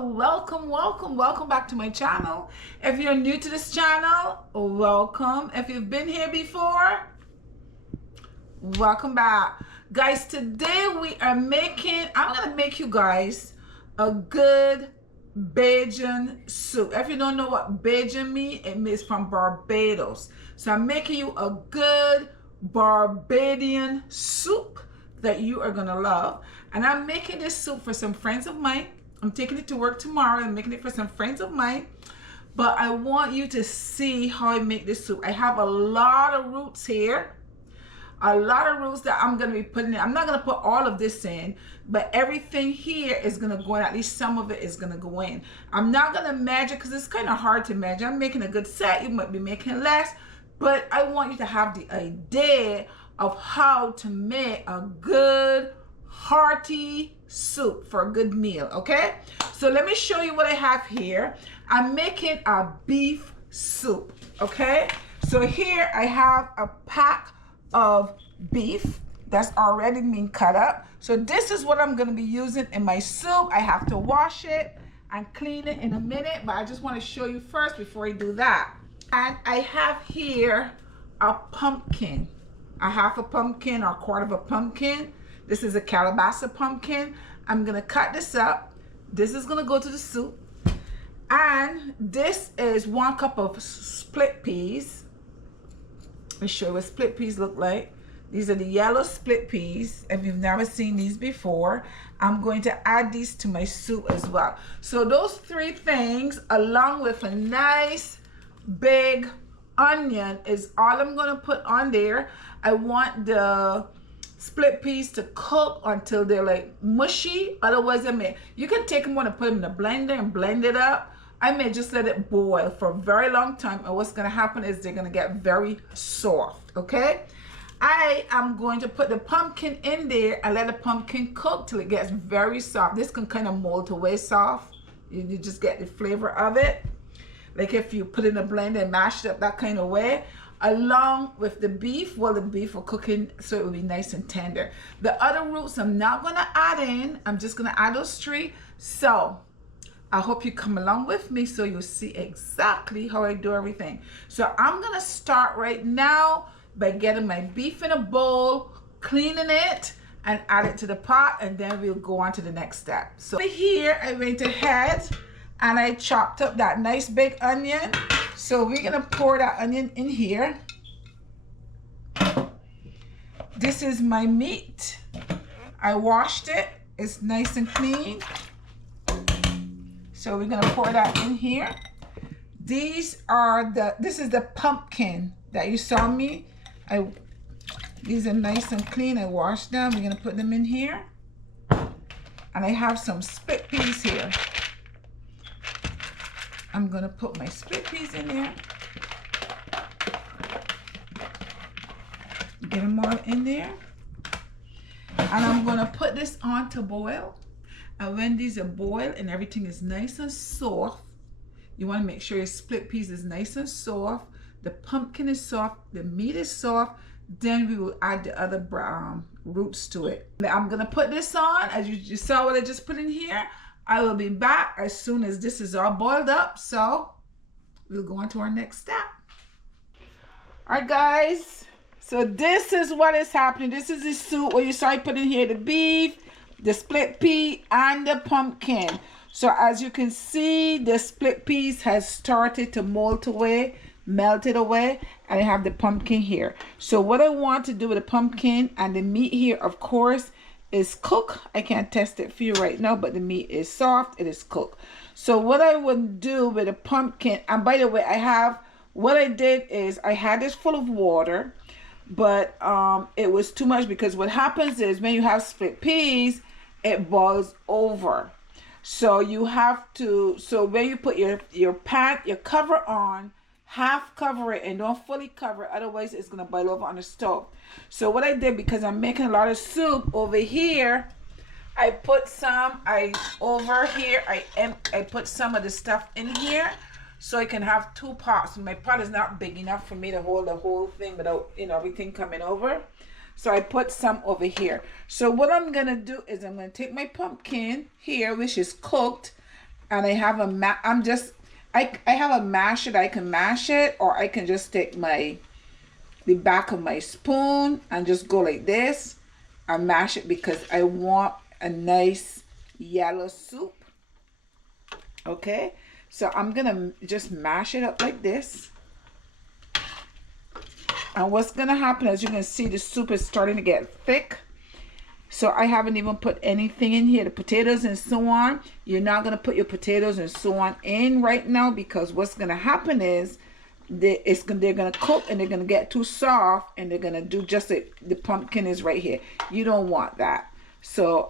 welcome back to my channel. If you're new to this channel, welcome. If you've been here before, welcome back. Guys, today I'm gonna make you guys a good Bajan soup. If you don't know what Bajan means, it means from Barbados. So I'm making you a good Barbadian soup that you are gonna love. And I'm making this soup for some friends of mine. I'm taking it to work tomorrow. I'm making it for some friends of mine. But I want you to see how I make this soup. I have a lot of roots here. A lot of roots that I'm gonna be putting in. I'm not gonna put all of this in, but everything here is gonna go in. At least some of it is gonna go in. I'm not gonna measure because it's kind of hard to measure. I'm making a good set. You might be making less, but I want you to have the idea of how to make a good hearty soup for a good meal. Okay, so let me show you what I have here. I'm making a beef soup. Okay, so here I have a pack of beef that's already been cut up. So this is what I'm going to be using in my soup. I have to wash it and clean it in a minute, but I just want to show you first before I do that. And I have here a pumpkin, a half a pumpkin or a quarter of a pumpkin. This is a calabaza pumpkin. I'm gonna cut this up. This is gonna go to the soup. And this is 1 cup of split peas. Let me show you what split peas look like. These are the yellow split peas. If you've never seen these before, I'm going to add these to my soup as well. So those 3 things, along with a nice big onion, is all I'm gonna put on there. I want the split peas to cook until they're like mushy. Otherwise, you can take them and put them in the blender and blend it up. I may just let it boil for a very long time, and what's gonna happen is they're gonna get very soft. Okay, I am going to put the pumpkin in there and let the pumpkin cook till it gets very soft. This can kind of mold away soft. You just get the flavor of it, like if you put it in a blender and mash it up that kind of way, along with the beef. Well, the beef will cook in, so it will be nice and tender. The other roots I'm not gonna add in. I'm just gonna add those 3. So I hope you come along with me so you'll see exactly how I do everything. So I'm gonna start right now by getting my beef in a bowl, cleaning it, and add it to the pot, and then we'll go on to the next step. So here I went ahead and I chopped up that nice big onion. So we're gonna pour that onion in here. This is my meat. I washed it. It's nice and clean. So we're gonna pour that in here. This is the pumpkin that you saw me. These are nice and clean. I washed them. We're gonna put them in here. And I have some split peas here. I'm gonna put my split peas in there. Get them all in there. And I'm gonna put this on to boil. And when these are boiled and everything is nice and soft, you wanna make sure your split peas is nice and soft, the pumpkin is soft, the meat is soft, then we will add the other roots to it. I'm gonna put this on. As you saw what I just put in here. I will be back as soon as this is all boiled up. So we'll go on to our next step. All right, guys. So this is what is happening. This is the soup where you saw I put in here the beef, the split pea, and the pumpkin. So as you can see, the split peas has started to melted away, and I have the pumpkin here. So what I want to do with the pumpkin and the meat here, of course, is cook. I can't test it for you right now, but the meat is soft. It is cooked. So what I would do with a pumpkin, and by the way, what I did is I had this full of water, but it was too much, because what happens is when you have split peas, it boils over. So you have to, so when you put your cover on, half cover it and don't fully cover it, otherwise it's gonna boil over on the stove. So what I did, because I'm making a lot of soup over here, I put some over here. I put some of the stuff in here so I can have 2 pots. My pot is not big enough for me to hold the whole thing without everything coming over. So I put some over here. So what I'm gonna do is I'm gonna take my pumpkin here, which is cooked, And I have I have a masher that I can mash it, or I can just take the back of my spoon and just go like this and mash it, because I want a nice yellow soup. Okay, so I'm gonna just mash it up like this. And what's gonna happen, as you can see, the soup is starting to get thick. So I haven't even put anything in here, the potatoes and so on. You're not gonna put your potatoes and so on in right now, because what's gonna happen is they're gonna cook and they're gonna get too soft, and they're gonna do just like the pumpkin is right here. You don't want that. So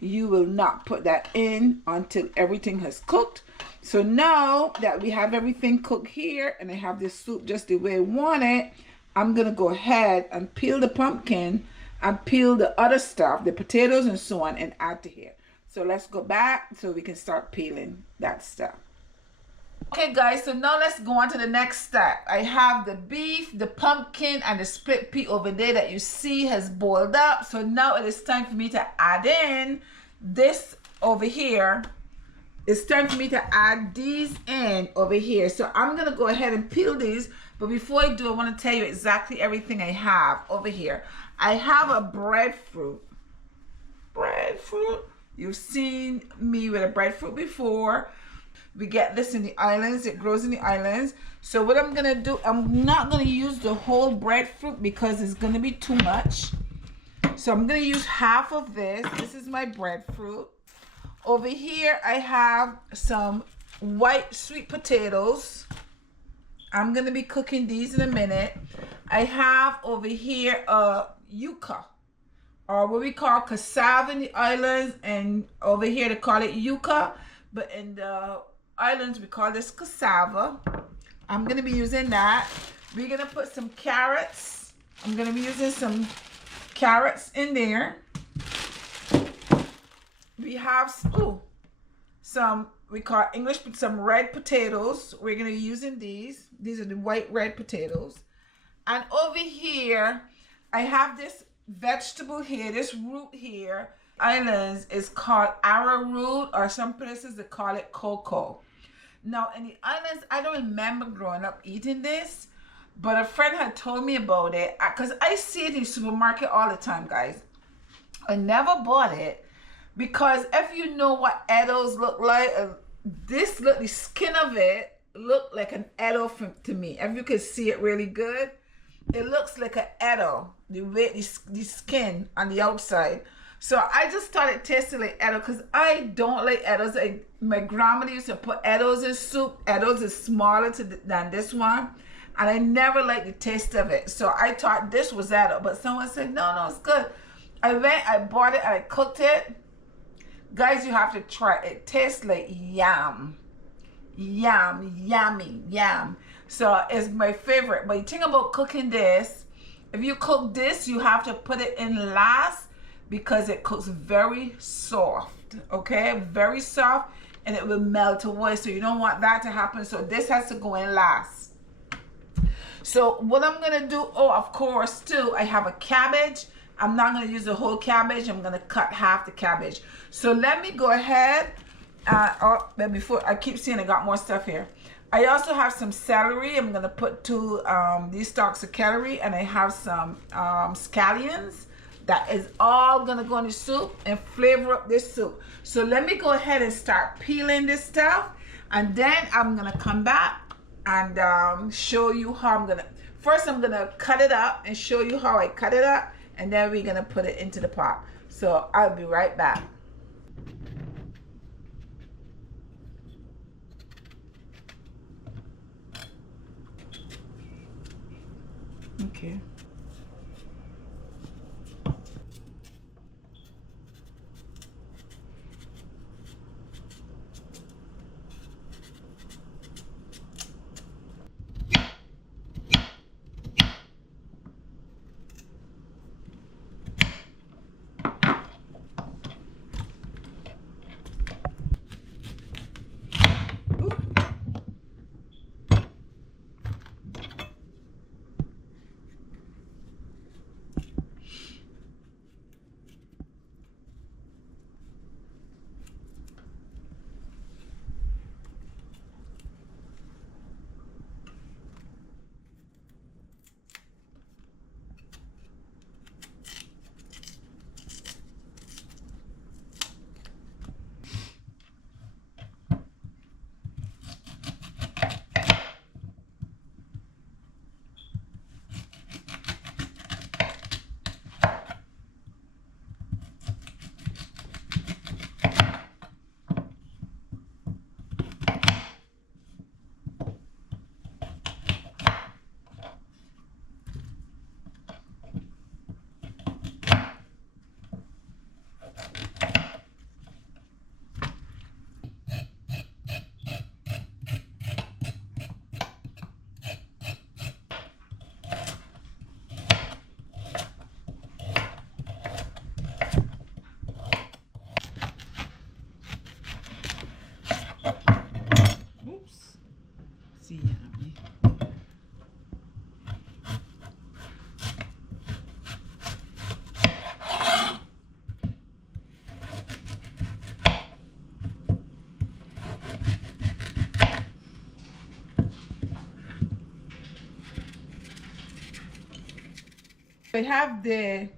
you will not put that in until everything has cooked. So now that we have everything cooked here and I have this soup just the way I want it, I'm gonna go ahead and peel the pumpkin and peel the other stuff, the potatoes and so on, and add to here. So let's go back so we can start peeling that stuff. Okay guys, so now let's go on to the next step. I have the beef, the pumpkin, and the split pea over there that you see has boiled up. So now it is time for me to add in this over here. It's time for me to add these in over here. So I'm gonna go ahead and peel these, but before I do, I want to tell you exactly everything I have over here. I have a breadfruit. You've seen me with a breadfruit before. We get this in the islands. It grows in the islands. So what I'm gonna do, I'm not gonna use the whole breadfruit because it's gonna be too much. So I'm gonna use half of this. This is my breadfruit. Over here I have some white sweet potatoes. I'm gonna be cooking these in a minute. I have over here yuca, or what we call cassava in the islands, and over here they call it yuca, but in the islands we call this cassava. I'm gonna be using that. We're gonna put some carrots. I'm gonna be using some carrots in there. We have some, we call English, some red potatoes. We're gonna be using these. These are the white red potatoes. And over here I have this vegetable here, this root here. Islands is called arrowroot, or some places they call it cocoa. Now in the islands, I don't remember growing up eating this, but a friend had told me about it because I see it in the supermarket all the time, guys. I never bought it because if you know what edibles look like, the skin of it looked like an edible to me. If you can see it really good, it looks like an edible, the way the skin on the outside. So I just started tasting like edible because I don't like edibles. My grandmother used to put edibles in soup. Edibles is smaller than this one, and I never liked the taste of it. So I thought this was edible, but someone said, no, it's good. I bought it, and I cooked it. Guys, you have to try it. It tastes like yum. Yummy. So it's my favorite. But the thing about cooking this, if you cook this, you have to put it in last because it cooks very soft, okay? Very soft, and it will melt away. So you don't want that to happen. So this has to go in last. So what I'm gonna do, of course, too, I have a cabbage. I'm not gonna use the whole cabbage. I'm gonna cut half the cabbage. So let me go ahead. But before, I keep seeing I got more stuff here. I also have some celery. I'm gonna put these stalks of celery, and I have some scallions. That is all gonna go in the soup and flavor up this soup. So let me go ahead and start peeling this stuff, and then I'm gonna come back and show you how first I'm gonna cut it up and show you how I cut it up, and then we're gonna put it into the pot. So I'll be right back. Okay. I have the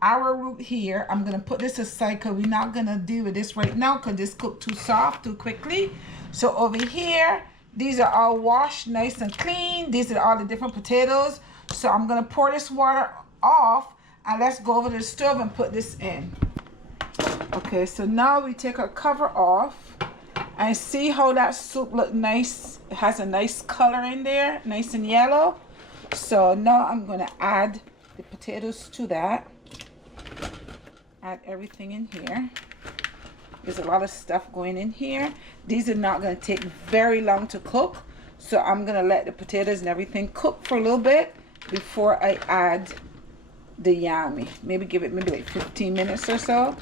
arrowroot here, I'm gonna put this aside because we're not gonna deal with this right now because this cooked too soft too quickly. So over here, these are all washed nice and clean. These are all the different potatoes. So I'm gonna pour this water off and let's go over to the stove and put this in. Okay, so now we take our cover off and see how that soup look nice. It has a nice color in there, nice and yellow. So now I'm gonna add the potatoes to that. Add everything in here. There's a lot of stuff going in here. These are not going to take very long to cook, so I'm going to let the potatoes and everything cook for a little bit before I add the yummy. Maybe give it maybe like 15 minutes or so,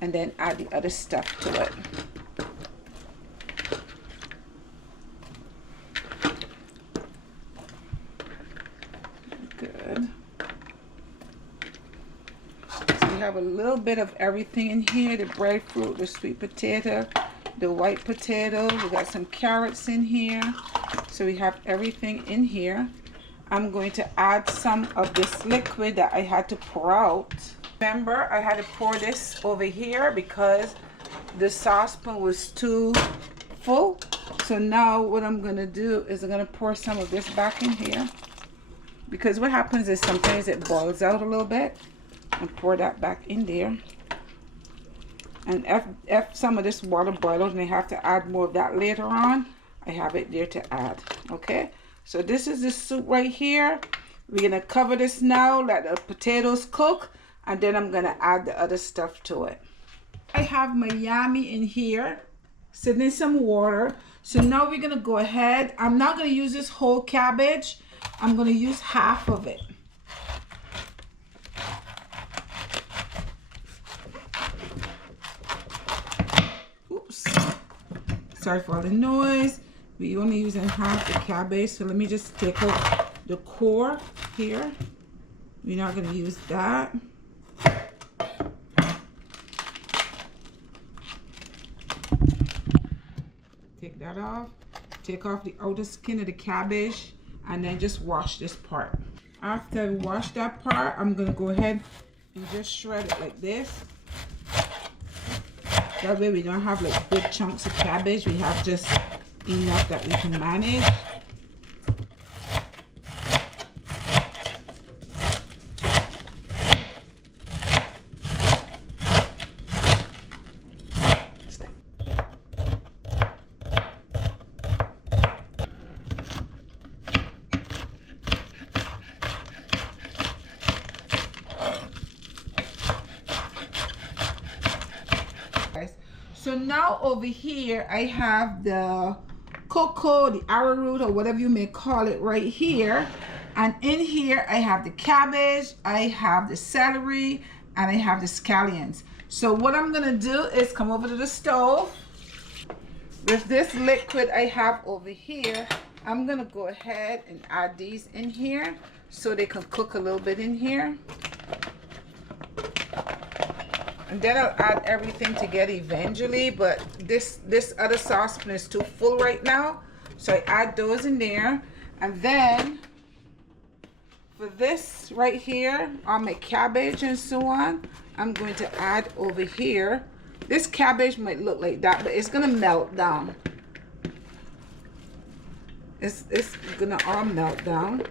and then add the other stuff to it. Good. We have a little bit of everything in here: the breadfruit, the sweet potato, the white potato. We got some carrots in here. So we have everything in here. I'm going to add some of this liquid that I had to pour out. Remember, I had to pour this over here because the saucepan was too full. So now what I'm going to do is I'm going to pour some of this back in here. Because what happens is sometimes it boils out a little bit. And pour that back in there. And if some of this water boils and I have to add more of that later on, I have it there to add. Okay, so this is the soup right here. We're gonna cover this now, let the potatoes cook, and then I'm gonna add the other stuff to it. I have my yummy in here, sitting in some water. So now we're gonna go ahead. I'm not gonna use this whole cabbage. I'm gonna use half of it. Sorry for all the noise. We're only using half the cabbage, so let me just take out the core here. We're not going to use that. Take that off. Take off the outer skin of the cabbage and then just wash this part. After I wash that part, I'm going to go ahead and just shred it like this. That way we don't have like big chunks of cabbage. We have just enough that we can manage. So now over here I have the cocoa, the arrowroot, or whatever you may call it right here. And in here I have the cabbage, I have the celery, and I have the scallions. So what I'm gonna do is come over to the stove. With this liquid I have over here, I'm gonna go ahead and add these in here so they can cook a little bit in here. And then I'll add everything together eventually, but this other saucepan is too full right now. So I add those in there. And then for this right here, all my cabbage and so on, I'm going to add over here. This cabbage might look like that, but it's gonna melt down. It's gonna all melt down.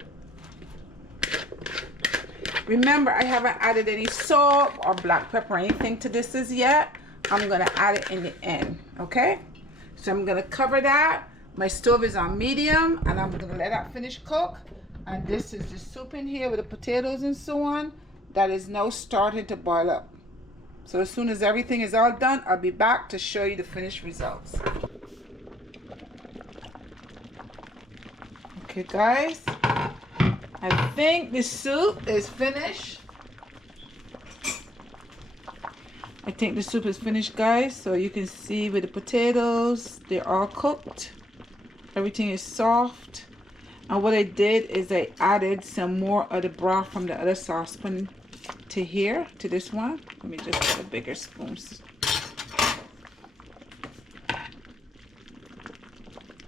Remember, I haven't added any salt or black pepper or anything to this as yet. I'm gonna add it in the end, okay? So I'm gonna cover that. My stove is on medium and I'm gonna let that finish cook. And this is the soup in here with the potatoes and so on that is now starting to boil up. So as soon as everything is all done, I'll be back to show you the finished results. Okay guys, I think the soup is finished. I think the soup is finished, guys. So you can see with the potatoes, they're all cooked. Everything is soft. And what I did is I added some more of the broth from the other saucepan to here, to this one. Let me just get a bigger spoon.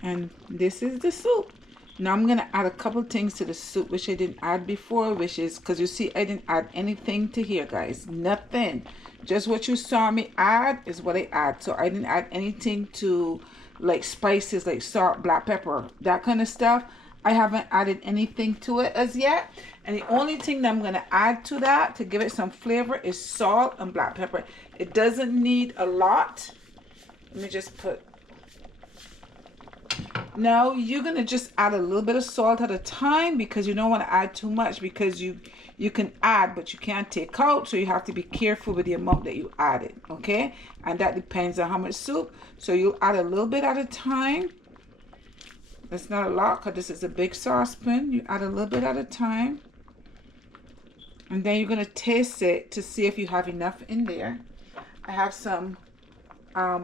And this is the soup. Now I'm gonna add a couple things to the soup which I didn't add before, which is because you see I didn't add anything to here, guys. Nothing. Just what you saw me add is what I add. So I didn't add anything to like spices like salt, black pepper, that kind of stuff. I haven't added anything to it as yet. And the only thing that I'm gonna add to that to give it some flavor is salt and black pepper. It doesn't need a lot. Let me just put. Now you're gonna just add a little bit of salt at a time because you don't want to add too much, because you can add but you can't take out, so you have to be careful with the amount that you added. Okay, and that depends on how much soup, so you'll add a little bit at a time. That's not a lot because this is a big saucepan. You add a little bit at a time, and then you're gonna taste it to see if you have enough in there. I have some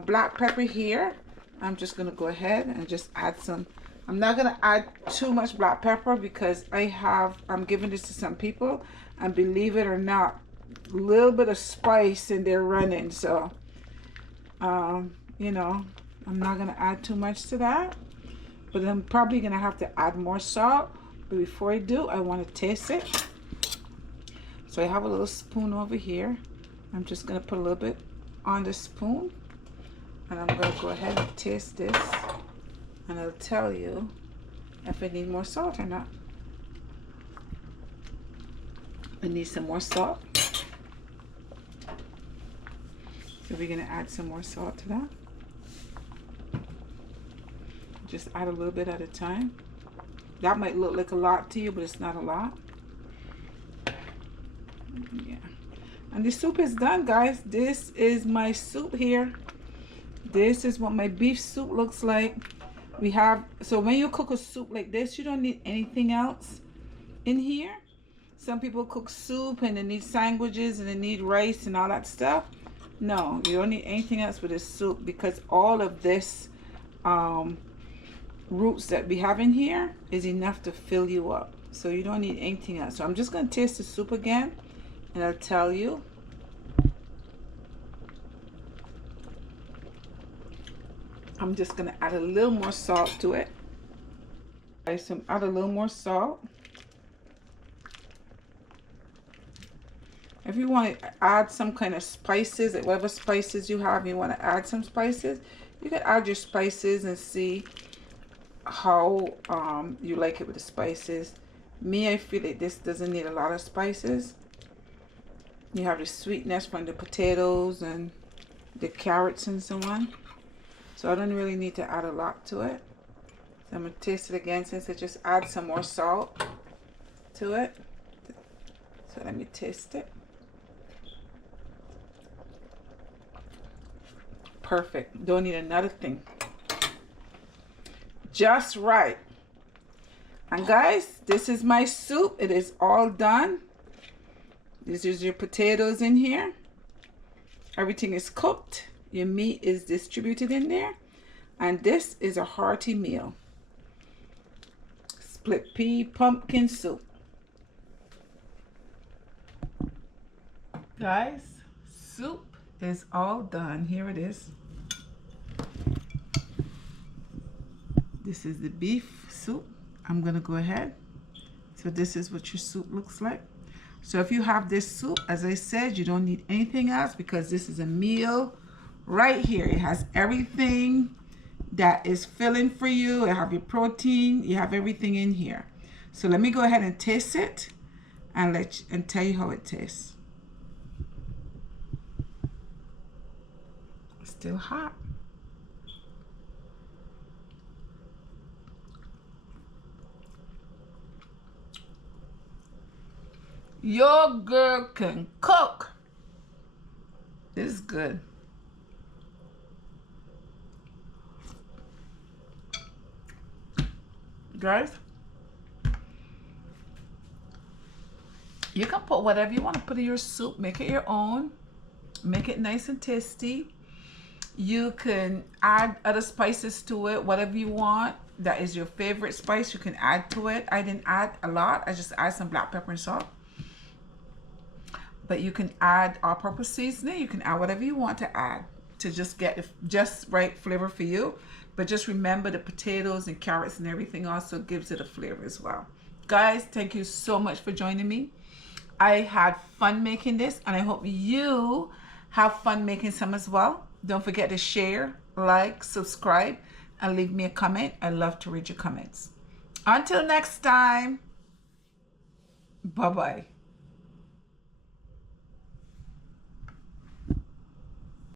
black pepper here. I'm just gonna go ahead and just add some. I'm not gonna add too much black pepper because I'm giving this to some people, and believe it or not, a little bit of spice in there running. So you know, I'm not gonna add too much to that, but I'm probably gonna have to add more salt. But before I do, I want to taste it. So I have a little spoon over here. I'm just gonna put a little bit on the spoon. And I'm going to go ahead and taste this, and I'll tell you if I need more salt or not. I need some more salt. So we're going to add some more salt to that. Just add a little bit at a time. That might look like a lot to you, but it's not a lot. Yeah. And the soup is done, guys. This is my soup here. This is what my beef soup looks like. So when you cook a soup like this, you don't need anything else in here. Some people cook soup and they need sandwiches and they need rice and all that stuff. No, you don't need anything else with this soup, because all of this roots that we have in here is enough to fill you up. So you don't need anything else. So I'm just going to taste the soup again, and I'll tell you. I'm just going to add a little more salt to it. Okay, so add a little more salt. If you want to add some kind of spices, like whatever spices you have, you want to add some spices, you can add your spices and see how you like it with the spices. Me, I feel like this doesn't need a lot of spices. You have the sweetness from the potatoes and the carrots and so on. So I don't really need to add a lot to it. So I'm going to taste it again, since I just add some more salt to it. So let me taste it. Perfect. Don't need another thing. Just right. And guys, this is my soup. It is all done. This is your potatoes in here. Everything is cooked. Your meat is distributed in there. And this is a hearty meal. Split pea pumpkin soup. Guys, soup is all done. Here it is. This is the beef soup. I'm going to go ahead. So this is what your soup looks like. So if you have this soup, as I said, you don't need anything else, because this is a meal right here. It has everything that is filling for you. It have your protein. You have everything in here. So let me go ahead and taste it and tell you how it tastes. It's still hot. Your girl can cook. This is good. Guys, you can put whatever you want to put in your soup. Make it your own. Make it nice and tasty. You can add other spices to it, whatever you want. That is your favorite spice, you can add to it. I didn't add a lot. I just add some black pepper and salt. But you can add all-purpose seasoning. You can add whatever you want to add to just get the just right flavor for you. But just remember the potatoes and carrots and everything also gives it a flavor as well. Guys, thank you so much for joining me. I had fun making this, and I hope you have fun making some as well. Don't forget to share, like, subscribe, and leave me a comment. I love to read your comments. Until next time, bye-bye.